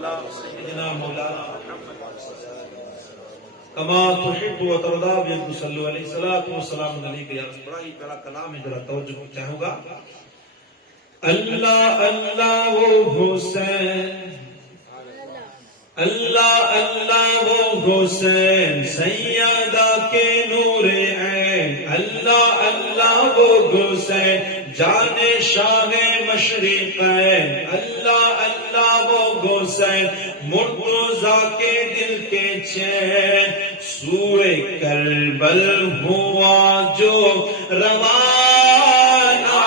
سيدنا مولانا کما تحب و ترضا بھی صلی علیہ الصلوۃ والسلام علیہ یا رسول اللہ. بڑا کلام ہے، ذرا توجہ چاہوں گا. اللہ اللہ وہ حسین، اللہ اللہ وہ حسین سیدہ کے نور عین. اللہ اللہ وہ حسین جان شاہ مشرقین. اللہ اللہ وہ حسین مرتضیٰ کے دل کے چین. سوئے کربل ہوا جو روانہ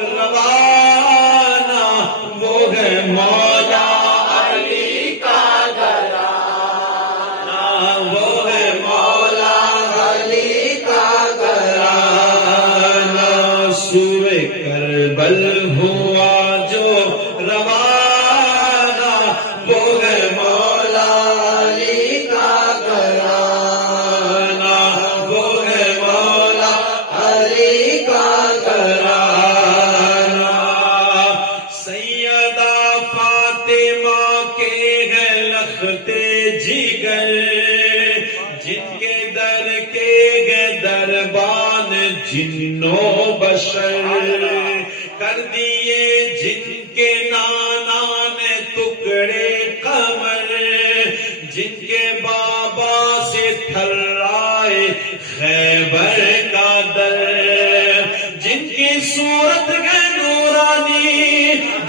روانہ وہ ہے مولا علی کا گھرانہ. وہ ہے مولا علی کا گھرانہ. سوئے کربل ہوا جو روانہ وہ ہے مولا علی کا گھرانہ. وہ ہے مولا علی کا گھرانہ. سیدہ فاطمہ کے ہیں لختے جگر، جن کے در کے ہیں دربان جنوں بشر. کر دیے جن کے نانا نے ٹکڑے قمر، جن کے بابا سے تھرائے خیبر کا در. جن کی صورت ہے نورانی،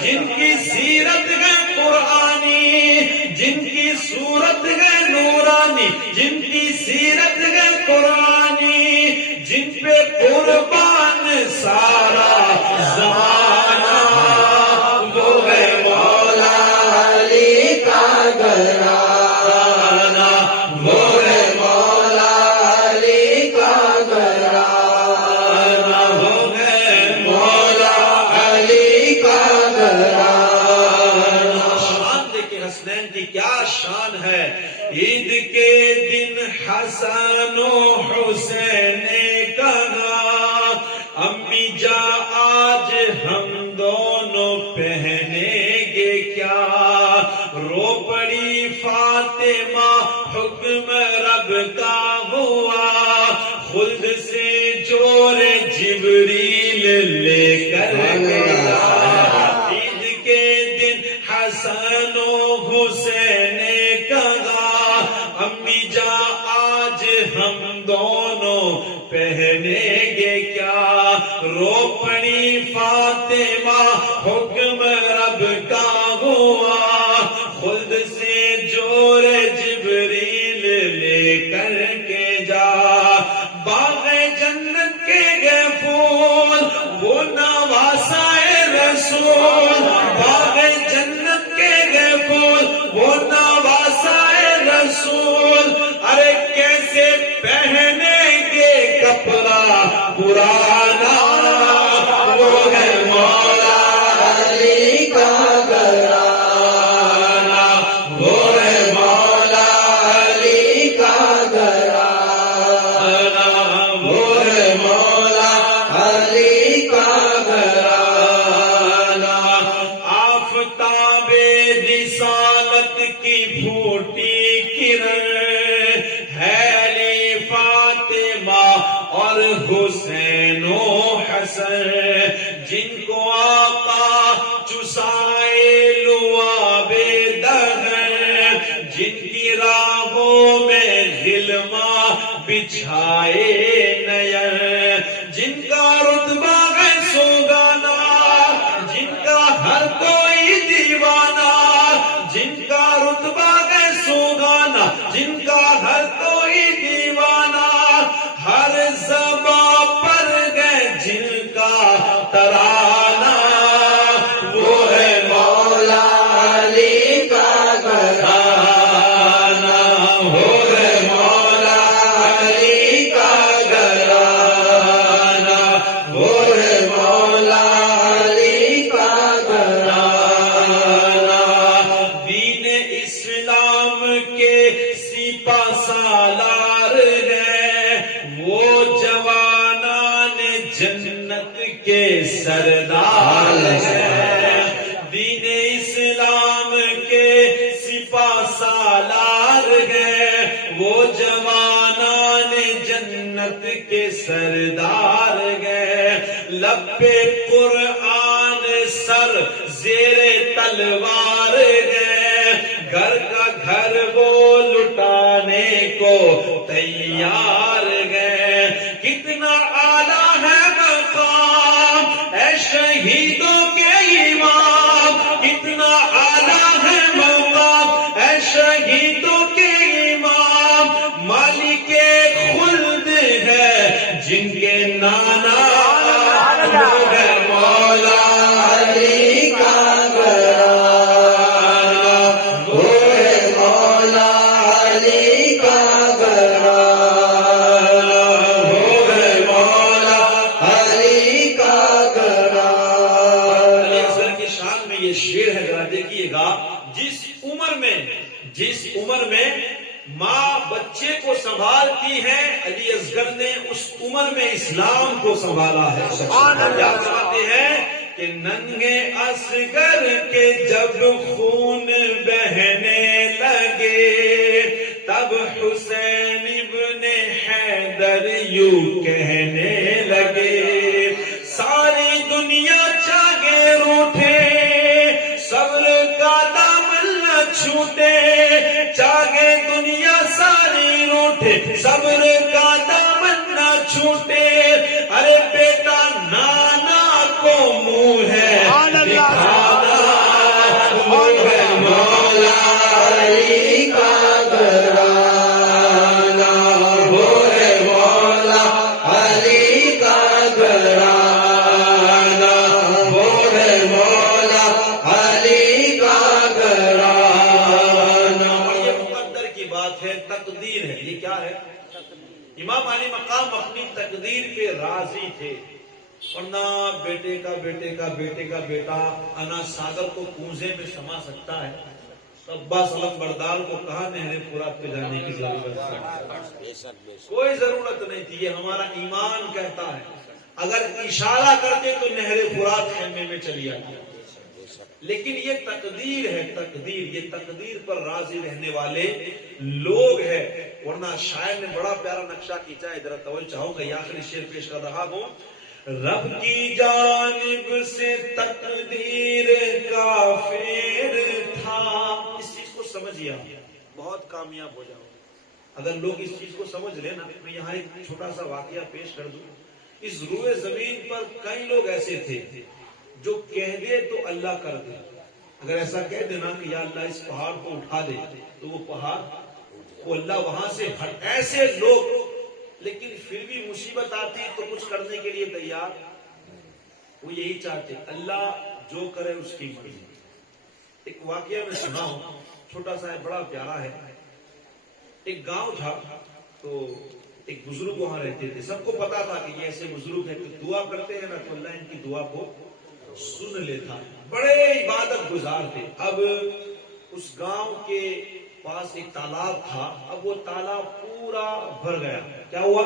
جن کی سیرت ہے قرآنی. جن کی صورت ہے نورانی، جن کی سیرت ہے قرآنی. جن پہ قربان سارا زمانہ وہ ہے مولا علی کا گھرانہ. وہ ہے مولا علی کا گھرانہ. وہ ہے مولا علی کا گھرانہ. شان دیکھیں حسنین کی کیا شان ہے. عید کے دن حسن و حسین نے کہا امی جا آج ہم دونوں پہنیں گے کیا. رو پڑی فاطمہ حکم رب کا ہوا، خلد سے جور جبریل لے کر گیا. عید کے دن حسن و حسین نے کہا امی جا آج ہم دونوں پہنیں گے کیا. رو پڑی فاطمہ حکم رب کا ہوا، خلد سے جور جبریل لے کر کے جا. باغ جنت کے گئے پھول وہ نواسائے رسول. باغ جنت کے گئے پھول وہ نواسائے رسول. ارے کیسے پہنیں گے کپڑا پرانا. وہ ہے مولا علی کا گھرانہ. وہ ہے مولا علی کا گھرانہ. وہ ہے مولا علی کا گھرانہ. آفتاب رسالت کی پھوٹی کرن ہے علی فاطمہ اور حسین و حسن. جن کو آقا چسائے لعاب دہن، جن کی راہوں میں غلما بچھائے نین. جن کا رتبہ ہے سوگانا، جن کا ہر کوئی دیوانہ. جن کا رتبہ ہے سوگانا، جن کا ہر کوئی دیوانہ. ہر زباں پر گئے جن کا ترانہ. وہ ہے مولا علی کا گھرانہ. وہ ہے مولا علی کا لبے قرآن سر زیر تلوار گئے، گھر کا گھر وہ لٹانے کو تیار گئے، کتنا اعلیٰ ہے مقام اے شہیدوں کے امام، کتنا اعلیٰ ہے مقام اے شہیدوں کے امام، مالک خلد ہے جن کے نانا ہے مولا علی کا گھرانہ، وہ ہے مولا علی کا گھرانہ، وہ ہے مولا علی کا گھرانہ۔ علی اصغر کی شان میں یہ شعر ہے، ذرا دیکھیے گا، جس عمر میں ماں بچے کو سنبھالتی ہے، علی اصغر نے اس عمر میں اسلام کو سنبھالا ہے۔ کیا فرماتے ہیں کہ ننگے اصغر کے جب خون بہنے لگے، تب حسین ابن حیدر یوں کہنے لگے، ساری دنیا چاگے روٹھے صبر کا دامن نہ چھوٹے، چاگے دنیا ساری روٹھے صبر کا دامن نہ چھوٹے، ارے بیٹا نانا کو منہ ہے دکھانا، وہ ہے مولا علی کا گھرانہ، وہ ہے مولا علی کا گھرانہ، وہ ہے مولا علی کا گھرانہ۔ اور یہ مقدر کی بات ہے، تقدیر ہے۔ یہ کیا ہے؟ امام علی مقام اپنی تقدیر پہ راضی تھے، ورنہ بیٹے کا بیٹے کا بیٹے کا بیٹا انا ساگر کو کوزے میں سما سکتا ہے، تو عباس علم بردار کو کہاں نہر فرات پہ جانے کی ضرورت ہے؟ کوئی ضرورت نہیں تھی۔ یہ ہمارا ایمان کہتا ہے، اگر اشارہ کرتے تو نہر فرات خیمے میں چلی آتی، لیکن یہ تقدیر ہے، تقدیر، یہ تقدیر پر راضی رہنے والے لوگ ہیں۔ ورنہ شاعر نے بڑا پیارا نقشہ کھینچا ہے، ادھر توجہ چاہوں گا، یہ آخری شعر پیش کر رہا ہوں۔ رب کی جانب سے تقدیر کا فیر تھا، اس چیز کو سمجھیا بہت کامیاب ہو جاؤ۔ اگر لوگ اس چیز کو سمجھ لیں نا، میں یہاں ایک چھوٹا سا واقعہ پیش کر دوں۔ اس روئے زمین پر کئی لوگ ایسے تھے جو کہہ دے تو اللہ کر دے، اگر ایسا کہہ دینا کہ یا اللہ اس پہاڑ کو اٹھا دے تو وہ پہاڑ کو اللہ وہاں سے ہٹ، ایسے لوگ، لیکن پھر بھی مصیبت آتی تو کچھ کرنے کے لیے تیار، وہ یہی چاہتے اللہ جو کرے اس کی مرضی۔ ایک واقعہ میں سنا ہوں، چھوٹا سا ہے، بڑا پیارا ہے۔ ایک گاؤں تھا، تو ایک بزرگ وہاں رہتے تھے، سب کو پتا تھا کہ یہ ایسے بزرگ ہیں کہ دعا کرتے ہیں نا تو اللہ ان کی دعا کو سن لیتا، بڑے عبادت گزار تھے۔ اب اس گاؤں کے پاس ایک تالاب تھا، اب وہ تالاب پورا بھر گیا۔ کیا ہوا؟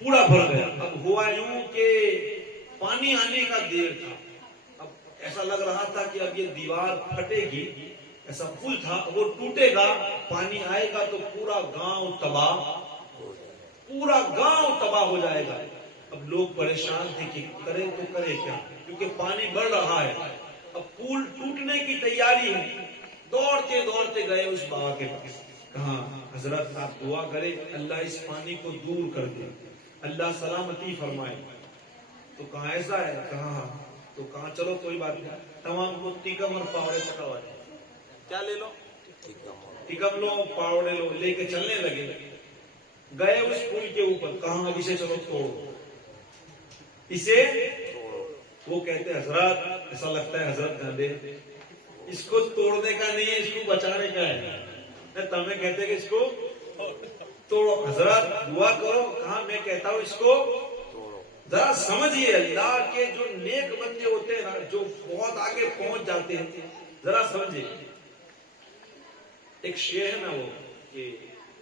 پورا بھر گیا۔ اب ہوا یوں کہ پانی آنے کا دیر تھا، اب ایسا لگ رہا تھا کہ اب یہ دیوار پھٹے گی، ایسا پل تھا، وہ ٹوٹے گا، پانی آئے گا تو پورا گاؤں تباہ، پورا گاؤں تباہ ہو جائے گا۔ اب لوگ پریشان تھے کہ کرے تو کرے کیا، کیونکہ پانی بڑھ رہا ہے، اب پل ٹوٹنے کی تیاری ہے۔ دوڑتے دوڑتے گئے اس بابا کے پاس، کہا حضرت آپ دعا کرے اللہ اس پانی کو دور کر دے، اللہ سلامتی فرمائے۔ تو کہاں ایسا ہے؟ کہاں؟ تو کہاں چلو کوئی بات نہیں، تمام کو ٹیکم اور پاوڑے پکڑوا دیں۔ کیا لے لو؟ ٹیکم لو، پاوڑے لو، لے کے چلنے لگے۔ گئے اس پل کے اوپر، کہاں اب اسے چلو توڑو، اسے وہ کہتے حضرت ایسا لگتا ہے حضرت گاندے اس کو توڑنے کا نہیں ہے، اس کو بچانے کا ہے، تمہیں کہتے کہ اس کو توڑو، حضرت دعا کرو، کہاں میں کہتا ہوں اس کو ذرا سمجھیے، اللہ کے جو نیک بندے ہوتے ہیں نا، جو بہت آگے پہنچ جاتے ہیں، ذرا سمجھے۔ ایک شعر ہے نا وہ کہ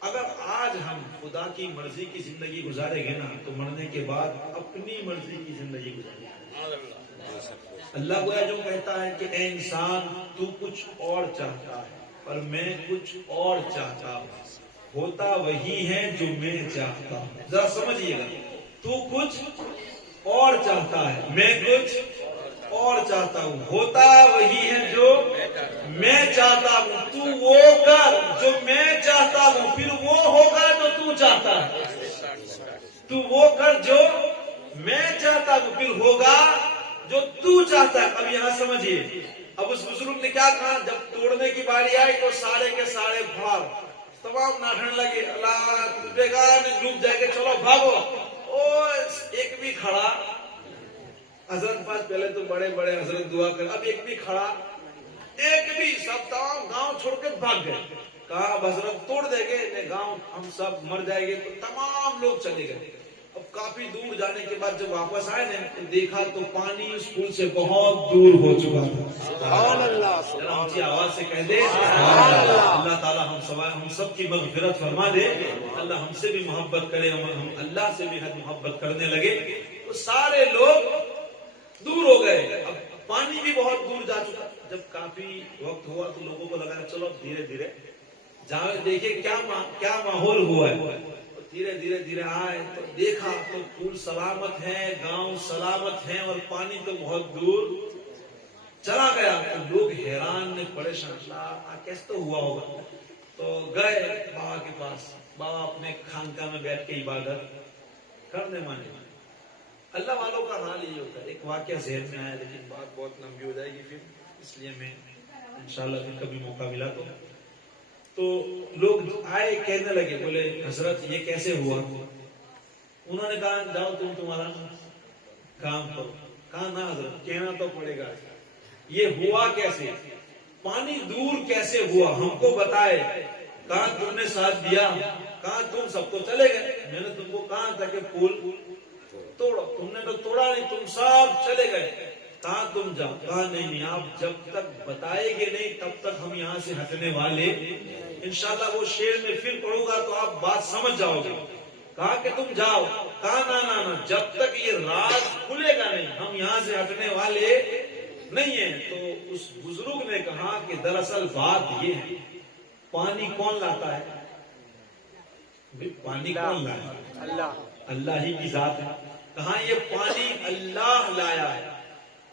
اگر آج ہم خدا کی مرضی کی زندگی گزاریں گے نا تو مرنے کے بعد اپنی مرضی کی زندگی گزاریں گے۔ اللہ گویا جو کہتا ہے کہ اے انسان تو کچھ اور چاہتا ہے پر میں کچھ اور چاہتا ہوں، ہوتا وہی ہے جو میں چاہتا ہوں۔ ذرا سمجھیے گا، تو کچھ اور چاہتا ہے، میں کچھ اور چاہتا ہوں، ہوتا وہی ہے جو میں چاہتا ہوں، تو وہ کر جو میں چاہتا ہوں، پھر وہ ہوگا جو تو چاہتا ہے، تو وہ کر جو میں چاہتا ہوں، پھر ہوگا جو تو چاہتا ہے۔ اب یہاں سمجھیے، اب اس بزرگ نے کیا کہا، جب توڑنے کی باری آئی تو سارے کے سارے بھاگ، تمام ناٹھنے لگے، اللہ ٹوٹے گا ڈوب جائے گے، چلو بھاگو۔ اور ایک بھی کھڑا، حضرت پاس پہلے تو بڑے بڑے حضرت دعا کر، اب ایک بھی کھڑا، ایک بھی، سب تمام گاؤں چھوڑ کے بھاگ گئے۔ کہا اب حضرت توڑ دے گے گاؤں، ہم سب مر جائیں گے، تو تمام لوگ چلے گئے۔ اب کافی دور جانے کے بعد جب واپس آئے نا تو دیکھا تو پانی اس پل سے بہت دور ہو چکا تھا۔ سبحان اللہ، اونچی آواز سے کہہ دے اللہ تعالیٰ ہم سب کی مغفرت فرما دے، اللہ ہم سے بھی محبت کرے، ہم اللہ سے بھی حد محبت کرنے لگے۔ تو سارے لوگ دور ہو گئے، اب پانی بھی بہت دور جا چکا۔ جب کافی وقت ہوا تو لوگوں کو لگا چلو دھیرے دھیرے جاؤ، دیکھیں کیا ماحول ہوا ہے۔ دھیرے دھیرے آئے تو دیکھا تو پل سلامت ہے، گاؤں سلامت ہے، اور پانی تو بہت دور چلا گیا۔ تو لوگ حیران نے، پریشان، کیسے تو ہوا ہوگا۔ تو گئے بابا کے پاس، بابا اپنے خانقاہ میں بیٹھ کے عبادت کرنے مانے۔ اللہ والوں کا حال یہ ہوتا ہے، ایک واقعہ ذہن میں آیا لیکن بات بہت لمبی ہو جائے گی پھر، اس لیے میں انشاءاللہ پھر کبھی موقع ملا تو لوگ آئے، کہنے لگے، بولے حضرت یہ کیسے ہوا؟ انہوں نے کہا جاؤ تم تمہارا کام کرو۔ کہا نہ حضرت، کہنا تو پڑے گا، یہ ہوا کیسے، پانی دور کیسے ہوا، ہم کو بتائے۔ کہاں تم نے ساتھ دیا، کہاں تم سب تو چلے گئے، میں نے تم کو کہا تھا کہ پل توڑو، تم نے تو توڑا نہیں، تم سب چلے گئے۔ کہاں تم جاؤ، کہا نہیں، آپ جب تک بتائے گے نہیں تب تک ہم یہاں سے ہٹنے والے۔ انشاءاللہ وہ شعر میں پھر پڑھوں گا تو آپ بات سمجھ جاؤ گے۔ کہا کہ تم جاؤ، کہا نہ، جب تک یہ راز کھلے گا نہیں ہم یہاں سے ہٹنے والے نہیں ہیں۔ تو اس بزرگ نے کہا کہ دراصل بات یہ ہے، پانی کون لاتا ہے؟ پانی کون لایا؟ اللہ ہی کی ذات ہے۔ کہا یہ پانی اللہ لایا ہے۔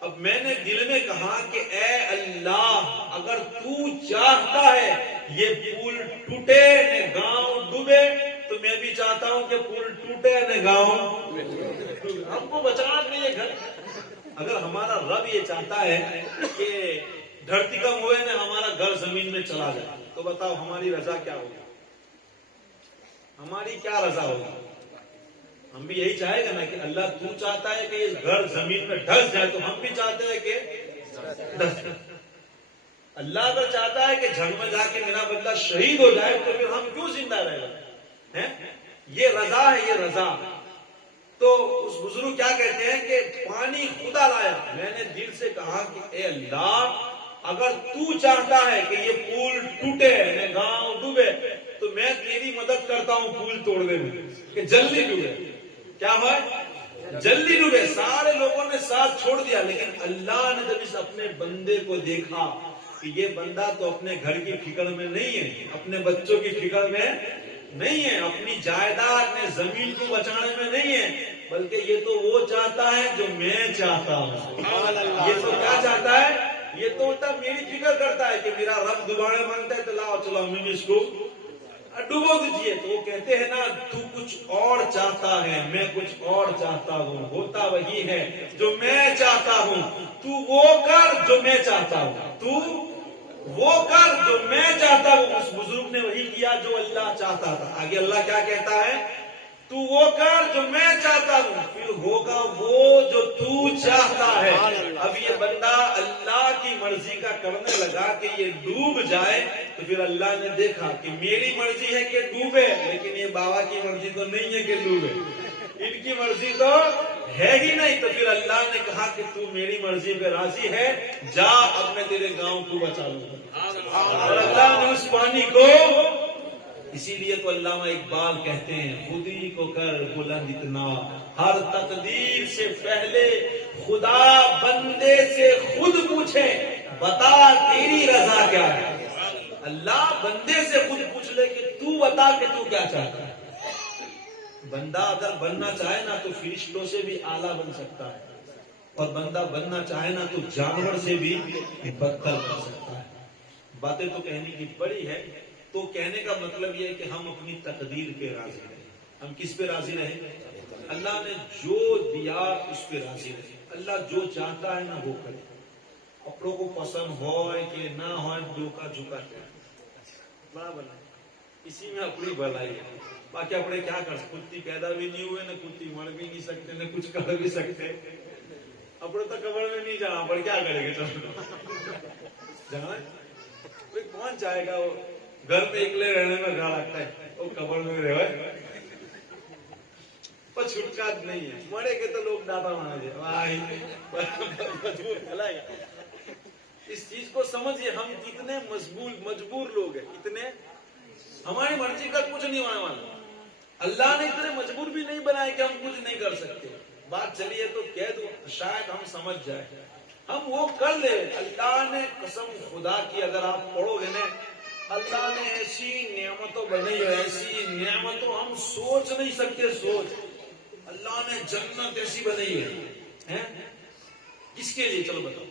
اب میں نے دل میں کہا کہ اے اللہ، اگر تو چاہتا ہے یہ پل ٹوٹے نہ گاؤں ڈوبے تو میں بھی چاہتا ہوں کہ پل ٹوٹے نہ گاؤں ڈوبے، ہم کو بچانا چاہیے گھر۔ اگر ہمارا رب یہ چاہتا ہے کہ دھرتی کم ہوئے نہ ہمارا گھر زمین میں چلا جائے تو بتاؤ ہماری رضا کیا ہوگی، ہماری کیا رضا ہوگی؟ ہم بھی یہی چاہے گا نا کہ اللہ تو چاہتا ہے کہ یہ گھر زمین میں ڈھس جائے تو ہم بھی چاہتے ہیں کہ ڈھس جائے۔ اللہ اگر چاہتا ہے کہ جنگ میں جا کے میرا بندہ شہید ہو جائے تو پھر ہم کیوں زندہ رہ گئے؟ یہ رضا ہے، یہ رضا۔ تو اس بزرگ کیا کہتے ہیں کہ پانی خدا لایا۔ میں نے دل سے کہا کہ اے اللہ، اگر تو چاہتا ہے کہ یہ پل ٹوٹے نہ گاؤں ڈوبے تو میں تیری مدد کرتا ہوں پل توڑنے میں کہ جلدی ڈوبے۔ کیا ہوا؟ جلدی ڈوبے۔ سارے لوگوں نے ساتھ چھوڑ دیا، لیکن اللہ نے جب اس اپنے بندے کو دیکھا کہ یہ بندہ تو اپنے گھر کی فکر میں نہیں ہے، اپنے بچوں کی فکر میں نہیں ہے، اپنی جائیداد میں زمین کو بچانے میں نہیں ہے، بلکہ یہ تو وہ چاہتا ہے جو میں چاہتا ہوں۔ یہ تو کیا چاہتا ہے؟ یہ تو میری فکر کرتا ہے کہ میرا رب دوبارہ مانگتا ہے تو لاؤ چلو ہمیں بھی اس کو ڈوبو دیجیے۔ تو وہ کہتے ہیں نا، تو کچھ اور چاہتا ہے، میں کچھ اور چاہتا ہوں، ہوتا وہی ہے جو میں چاہتا ہوں، تو وہ کر جو میں چاہتا ہوں، تو وہ کر جو میں چاہتا ہوں۔ اس بزرگ نے وہی کیا جو اللہ چاہتا تھا۔ آگے اللہ کیا کہتا ہے؟ تو وہ کر جو میں چاہتا ہوں، پھر ہوگا وہ جو تو چاہتا ہے۔ اب یہ بندہ اللہ کی مرضی کا کرنے لگا کہ یہ ڈوب جائے، تو پھر اللہ نے دیکھا کہ میری مرضی ہے کہ ڈوبے، لیکن یہ بابا کی مرضی تو نہیں ہے کہ ڈوبے، ان کی مرضی تو ہے ہی نہیں۔ تو پھر اللہ نے کہا کہ تو میری مرضی پہ راضی ہے، جا اب میں تیرے گاؤں کو بچا لوں گا۔ اور اللہ نے اس پانی کو، اسی لیے تو علامہ اقبال کہتے ہیں، خودی کو کر بلند اتنا، ہر تقدیر سے پہلے خدا بندے سے خود پوچھے، بتا تیری رضا کیا ہے۔ اللہ بندے سے خود پوچھ لے کہ تو بتا کہ تو کیا چاہتا ہے۔ بندہ اگر بننا چاہے نا تو فرشتوں سے بھی اعلیٰ بن سکتا ہے، اور بندہ بننا چاہے نا تو جانور سے بھی بدتر بن سکتا ہے۔ باتیں تو کہنے کی بڑی ہے، تو کہنے کا مطلب یہ ہے کہ ہم اپنی تقدیر پہ راضی رہیں۔ ہم کس پہ راضی رہیں؟ اللہ نے جو دیا اس پہ راضی رہیں۔ اللہ جو چاہتا ہے نا وہ کرے، اپنوں کو پسند ہو کہ نہ ہو، جو کا جھکا کیا بڑا بنا، اسی میں اپنی بھلائی ہے۔ باقی اپنے کیا کر سکتے، کتی پیدا بھی نہیں ہوئے، نہ کتی مر بھی نہیں سکتے، نہ کچھ کر بھی سکتے، اپنے تو قبر میں نہیں جانا، پر کیا کریں گے؟ چلو جانا کون چاہے گا، وہ گھر میں اکلے رہنے میں گھر لگتا ہے، وہ قبر میں رہے پر چھٹکا نہیں ہے، مرے کے تو لوگ ڈاٹا مانے دے۔ اس چیز کو سمجھئے، ہم کتنے مجبور لوگ ہیں، کتنے ہماری مرضی کا کچھ نہیں ہونے والا۔ اللہ نے اتنے مجبور بھی نہیں بنائے کہ ہم کچھ نہیں کر سکتے۔ بات چلی ہے تو کہہ دوں، شاید ہم سمجھ جائیں، ہم وہ کر لیں۔ اللہ نے قسم خدا کی اگر آپ پڑھو گے نا، اللہ نے ایسی نعمتوں بنائی ہے، ایسی نعمتوں ہم سوچ نہیں سکتے۔ سوچ، اللہ نے جنت ایسی بنائی ہے، کس کے لیے؟ چلو بتاؤ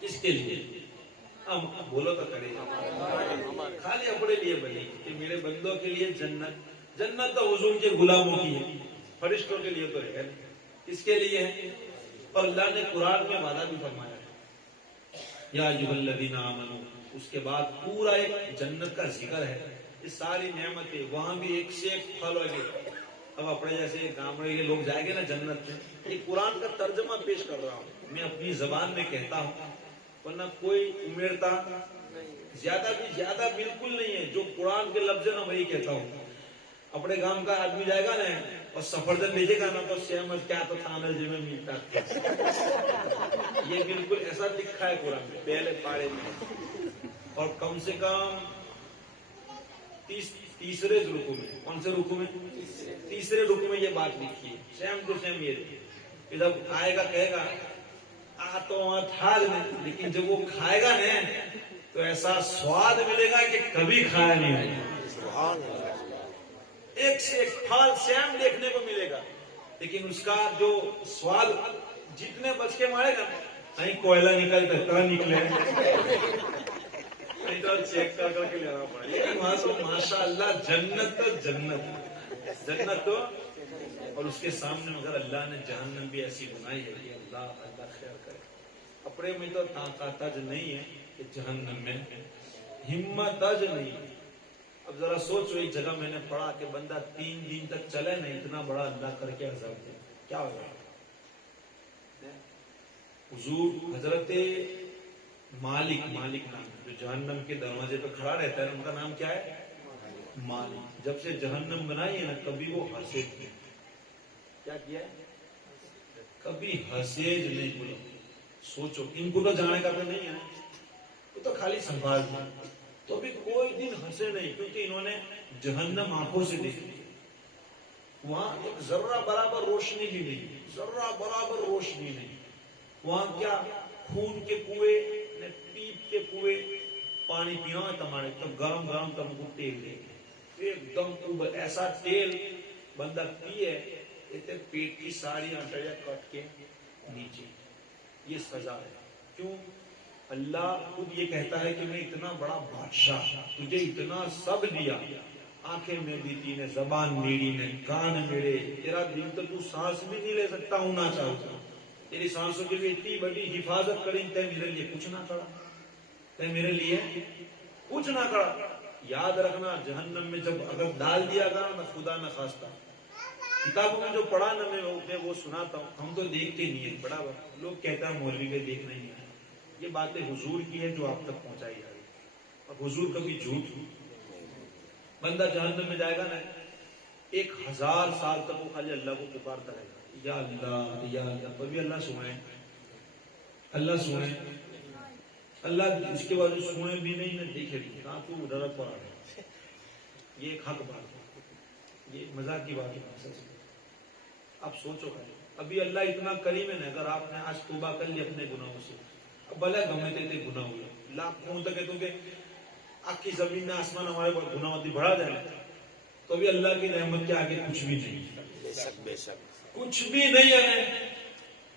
کس کے لیے؟ ہم بولو تو کرے، خالی اپنے لیے بنی کہ میرے بندوں کے لیے جنت۔ جنت تو حضور کے غلاموں کی ہے، فرشتوں کے لیے تو ہے، کس کے لیے ہے؟ اور اللہ نے قرآن میں وعدہ بھی فرمایا ہے، یا ایھا الذین آمنوا، اس کے بعد پورا ایک جنت کا ذکر ہے، یہ ساری نعمتیں، وہاں بھی ایک سے ایک پھل ہوگے۔ اب اپنے جیسے گامڑے کے لوگ جائیں گے نا جنت میں، یہ قرآن کا ترجمہ پیش کر رہا ہوں میں، اپنی زبان میں کہتا ہوں، ورنہ کوئی امیرتا زیادہ بھی زیادہ بالکل نہیں ہے، جو قرآن کے لفظ ہے نا وہی کہتا ہوں۔ اپنے گام کا آدمی جائے گا نا اور سفرجن بھیجے گا نا تو سیمج کیا تو تھانہ جی میں ملتا، یہ بالکل ایسا لکھا ہے قرآن میں پہلے پارے میں، اور کم سے کم تیسرے رکوع میں، کون سے رکوع میں؟ تیسرے رکوع میں یہ بات لکھی ہے، سیم ٹو سیم یہ کہ جب آئے گا کہے گا تو وہاں تھا نہیں، لیکن جب وہ کھائے گا نا تو ایسا سواد ملے گا کہ کبھی کھایا نہیں ہے، ایک سے ایک پھل سیم دیکھنے کو ملے گا، لیکن اس کا جو سواد جتنے بچ کے مارے گا، نہیں کوئلہ نکلتا اتنا نکلے، نہیں تو چیک کر کے لینا پڑے گا۔ ماشاء اللہ جنت تو جنت، جنت تو، اور اس کے سامنے مگر اللہ نے جہنم بھی ایسی بنائی ہے کہ اللہ خیر کرے۔ اپنے میں تو طاقت نہیں ہے کہ جہنم میں ہمت نہیں ہے۔ اب ذرا سوچو، ایک جگہ میں نے پڑھا کہ بندہ 3 دن تک چلے نا، اتنا بڑا اللہ کر کے عذاب دے، کیا ہوگا؟ حضور حضرت مالک نام، جو جہنم کے دروازے پہ کھڑا رہتا ہے، ان کا نام کیا ہے؟ مالک۔ جب سے جہنم بنائی ہے نا، کبھی وہ ہنسے تھے، کیا کیا ہے؟ کبھی ہنسے نہیں بولو۔ سوچو، ان کو تو جانے کا تو نہیں ہے، وہ تو خالی سنبھال دیا، تو بھی کوئی دن ہنسے نہیں، کیونکہ انہوں نے جہنم آنکھوں سے دیکھی، وہاں ایک ذرہ برابر روشنی بھی نہیں، ذرہ برابر روشنی نہیں، وہاں کیا خون کے کنویں، پیپ کے کنویں، پانی پینا ہے تمہارے تو گرم گرم تم کو تیل دے، ایک دم ایسا تیل بندہ پیے اتنے پیٹ کی ساری آنتڑیاں کٹ کے نیچے، یہ سزا ہے۔ کیوں؟ اللہ خود یہ کہتا ہے کہ میں اتنا بڑا بادشاہ، تجھے اتنا سب دیا، آنکھیں میں بھی تین، زبان میری نے، کان میرے، تیرا دل تو تو سانس بھی نہیں لے سکتا ہوں نہ چاہتا، تیری سانسوں کے لیے اتنی بڑی حفاظت کریں، تے میرے لیے کچھ نہ کرا، تے میرے لیے کچھ نہ کرا۔ یاد رکھنا، جہنم میں جب اگر ڈال دیا گیا نہ خدا نہ خواستہ، کتابوں میں جو پڑھا نہ میں وہ سناتا ہوں، ہم تو دیکھتے نہیں ہیں، بڑا لوگ کہتا ہے مولوی پہ دیکھ نہیں ہے، یہ باتیں حضور کی ہے جو آپ تک پہنچائی جا رہی ہے، اور حضور کبھی جھوٹ۔ بندہ جہنم میں جائے گا نا، 1000 سال تک وہ خالی اللہ کو پکارتا رہے گا، یا اللہ یا اللہ، کبھی اللہ سنائے، اللہ سنائے، اللہ اس کے بعد سنے بھی نہیں نہ دیکھے بھی، کہاں تو ڈرت پر آ رہا، یہ ایک حق بات ہے، یہ مذاق کی بات ہے۔ آپ سوچو، ابھی اللہ اتنا کریم ہے نا، اگر آپ نے آج توبہ کر لی اپنے گناہوں سے، اب بھلے گمتے تھے گناہ ہوئے لاکھوں تک ہے، تو کہ آخی زمین نے آسمان ہمارے گناہ بڑھا جائے، تو تو بھی اللہ کی رحمت کے آگے کچھ بھی نہیں. بے شک کچھ بھی نہیں ہے,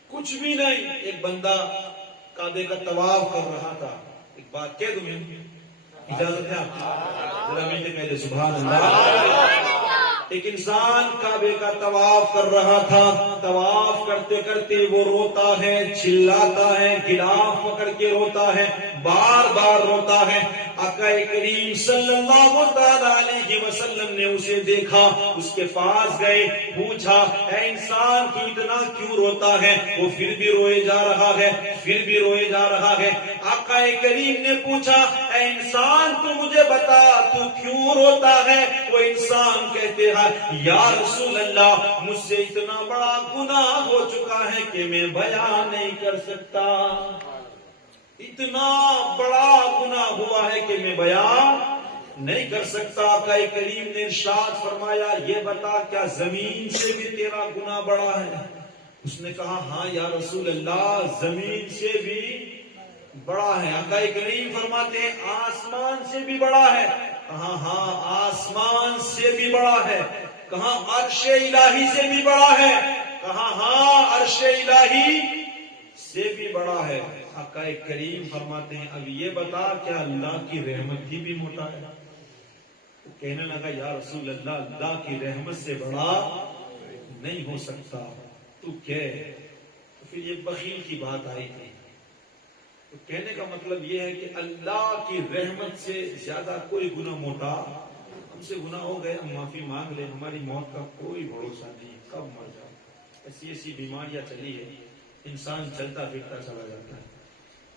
کچھ بھی نہیں. ایک بندہ کعبے کا طواف کر رہا تھا. ایک بات کہہ دوں, اجازت ہے آپ کی؟ ذرا مل کے کہہ دے سبحان اللہ. ایک انسان کعبے کا طواف کر رہا تھا. طواف کرتے کرتے وہ روتا ہے, چلاتا ہے, غلاف پکڑ کے روتا ہے, بار بار روتا ہے. آقا کریم صلی اللہ تعالی علیہ وسلم نے اسے دیکھا, اس کے پاس گئے, پوچھا اے انسان کی اتنا کیوں روتا ہے؟ وہ پھر بھی روئے جا رہا ہے, پھر بھی روئے جا رہا ہے. آقا کریم نے پوچھا اے انسان تو مجھے بتا تو کیوں روتا ہے؟ وہ انسان کہتے ہیں یا رسول اللہ مجھ سے اتنا بڑا گناہ ہو چکا ہے کہ میں بیان نہیں کر سکتا. اتنا بڑا گناہ ہوا ہے کہ میں بیان نہیں کر سکتا. آقا کریم نے ارشاد فرمایا یہ بتا کیا زمین سے بھی تیرا گناہ بڑا ہے؟ اس نے کہا ہاں یا رسول اللہ زمین سے بھی بڑا ہے. آقا کریم فرماتے ہیں آسمان سے بھی بڑا ہے. کہاں ہاں آسمان سے بھی بڑا ہے. کہاں عرش الہی سے بھی بڑا ہے. کہاں ہاں عرش الہی سے بھی بڑا ہے. آقا کریم فرماتے ہیں اب یہ بتا کیا اللہ کی رحمت کی بھی موٹا ہے؟ وہ کہنے لگا یا رسول اللہ اللہ کی رحمت سے بڑا نہیں ہو سکتا. تو کہہ. تو پھر یہ بخیل کی بات آئی تھی. تو کہنے کا مطلب یہ ہے کہ اللہ کی رحمت سے زیادہ کوئی گناہ موٹا ہم سے گناہ ہو گئے ہم معافی مانگ لیں, ہماری موت کا کوئی بھروسہ نہیں, کب مر جائے. ایسی ایسی بیماریاں چلی ہے, انسان چلتا پھرتا چلا جاتا ہے.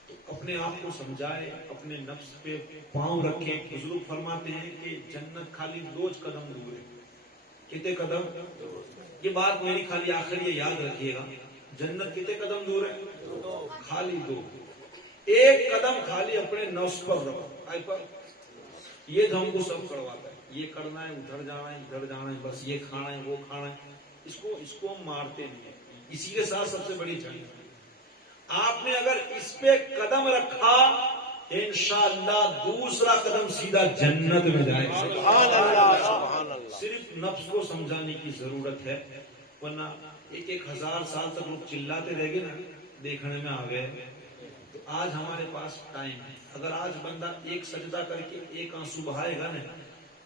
تو اپنے آپ کو سمجھائے, اپنے نفس پہ پاؤں رکھے. بزرگ فرماتے ہیں کہ جنت خالی 2 قدم دور ہے. کتنے قدم؟ یہ بات میری خالی آخر یہ یاد رکھیے گا, جنت کتنے قدم دور ہے؟ خالی 2. 1 قدم خالی اپنے نفس پر رکھو. یہ ہم کو سب کرواتا ہے, یہ کرنا ہے, ادھر جانا ہے, ادھر جانا ہے, بس یہ کھانا ہے, وہ کھانا ہے. اس کو ہم مارتے نہیں ہیں. اسی کے ساتھ سب سے بڑی جنگ ہے. آپ نے اگر اس پہ قدم رکھا انشاءاللہ دوسرا قدم سیدھا جنت میں جائے گا. سبحان اللہ. صرف نفس کو سمجھانے کی ضرورت ہے, ورنہ 1,000 سال تک لوگ چلاتے رہ گئے نا, دیکھنے میں آ گئے. تو آج ہمارے پاس ٹائم ہے. اگر آج بندہ 1 سجدہ کر کے 1 آنسو بہائے گا نا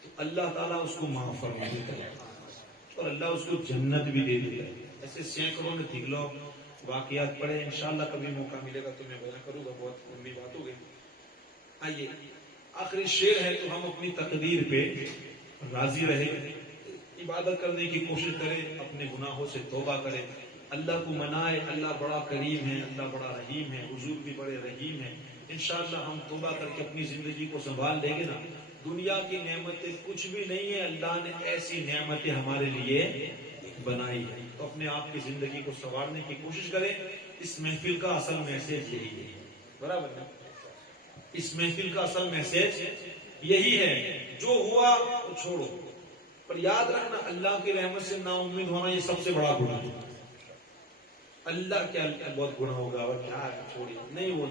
تو اللہ تعالیٰ اس کو معاف فرما دیتا ہے اور اللہ اس کو جنت بھی دے دیتا ہے. ایسے سینکڑوں نے دھگلو واقعات پڑھے. انشاءاللہ کبھی موقع ملے گا تو میں بیان کروں گا, بہت لمبی بات ہو گئی. آئیے آخری شعر ہے تو ہم اپنی تقدیر پہ راضی رہے, عبادت کرنے کی کوشش کرے, اپنے گناہوں سے توبہ کرے, اللہ کو منائے. اللہ بڑا کریم ہے, اللہ بڑا رحیم ہے, حضور بھی بڑے رحیم ہے. انشاءاللہ ہم توبہ کر کے اپنی زندگی کو سنبھال لیں گے نا. دنیا کی نعمتیں کچھ بھی نہیں ہے, اللہ نے ایسی نعمتیں ہمارے لیے بنائی ہے. تو اپنے آپ کی زندگی کو سنوارنے کی کوشش کریں. اس محفل کا اصل میسج یہی ہے, برابر ہے؟ اس محفل کا اصل میسج یہی ہے, جو ہوا وہ چھوڑو, پر یاد رکھنا اللہ کی رحمت سے نا امید ہونا یہ سب سے بڑا گناہ ہے. اللہ کیا بہت گناہ ہوگا اور کیا چھوڑی نہیں, وہ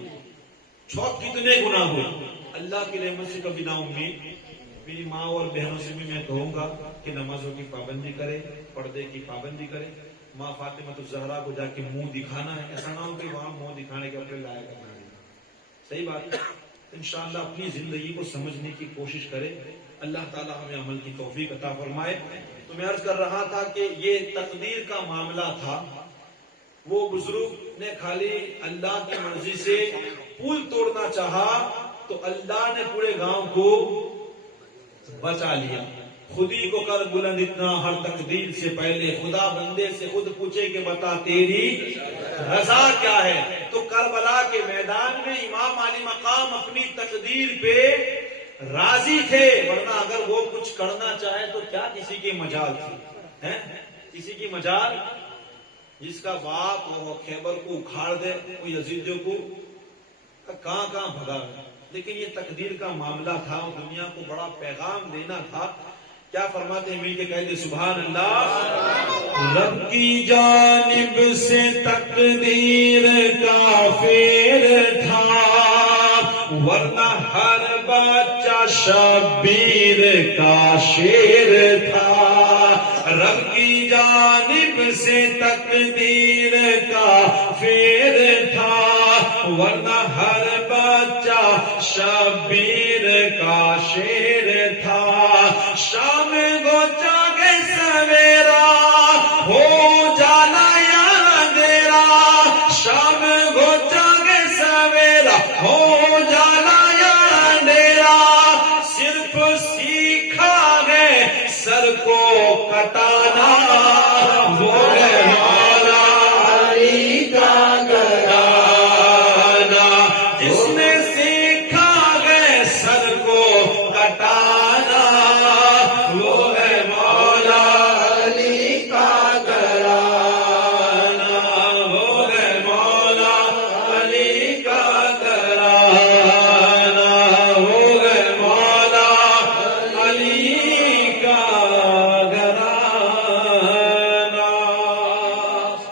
کتنے گناہ ہوئے. اللہ کی رحمت سے کبھی نا امید. میری ماں اور بہنوں سے بھی میں کہوں گا کہ نمازوں کی پابندی کرے, پردے کی پابندی کرے. ماں فاطمہ الزہرا کو جا کے منہ دکھانا ہے, ایسا نہ ہو کہ وہاں منہ دکھانے کے اپنے لائق کرنا ہے. صحیح بات ہے. انشاءاللہ اپنی زندگی کو سمجھنے کی کوشش کرے. اللہ تعالی ہمیں عمل کی توفیق عطا فرمائے. تو میں عرض کر رہا تھا کہ یہ تقدیر کا معاملہ تھا. وہ بزرگ نے خالی اللہ کی مرضی سے پل توڑنا چاہا تو اللہ نے پورے گاؤں کو بچا لیا. خودی کو کر بلند اتنا ہر تقدیر سے پہلے, خدا بندے سے خود پوچھے کہ بتا تیری رضا کیا ہے. تو کربلا کے میدان میں امام علی مقام اپنی تقدیر پہ راضی تھے, ورنہ اگر وہ کچھ کرنا چاہے تو کیا کسی کی مجال تھی؟ کسی کی مجال؟ جس کا باپ وہ خیبر کو اکھاڑ دے, وہ یزیدیوں کو کہاں کہاں بھگا. لیکن یہ تقدیر کا معاملہ تھا, دنیا کو بڑا پیغام دینا تھا. کیا فرماتے ہیں, مل کے کہہ دے سبحان اللہ. رب کی جانب سے تقدیر کا فیر تھا, ورنہ ہر بچہ شبیر کا شیر تھا، رب کی جانب سے تقدیر کا فیر تھا، ورنہ ہر بچہ شبیر کا شیر تھا۔ شام کو جاگے سویرا ہو جانا یا اندھیرا، شام کو جاگے سویرا ہو جانا یا اندھیرا، صرف سیکھا ہے سر کو کٹانا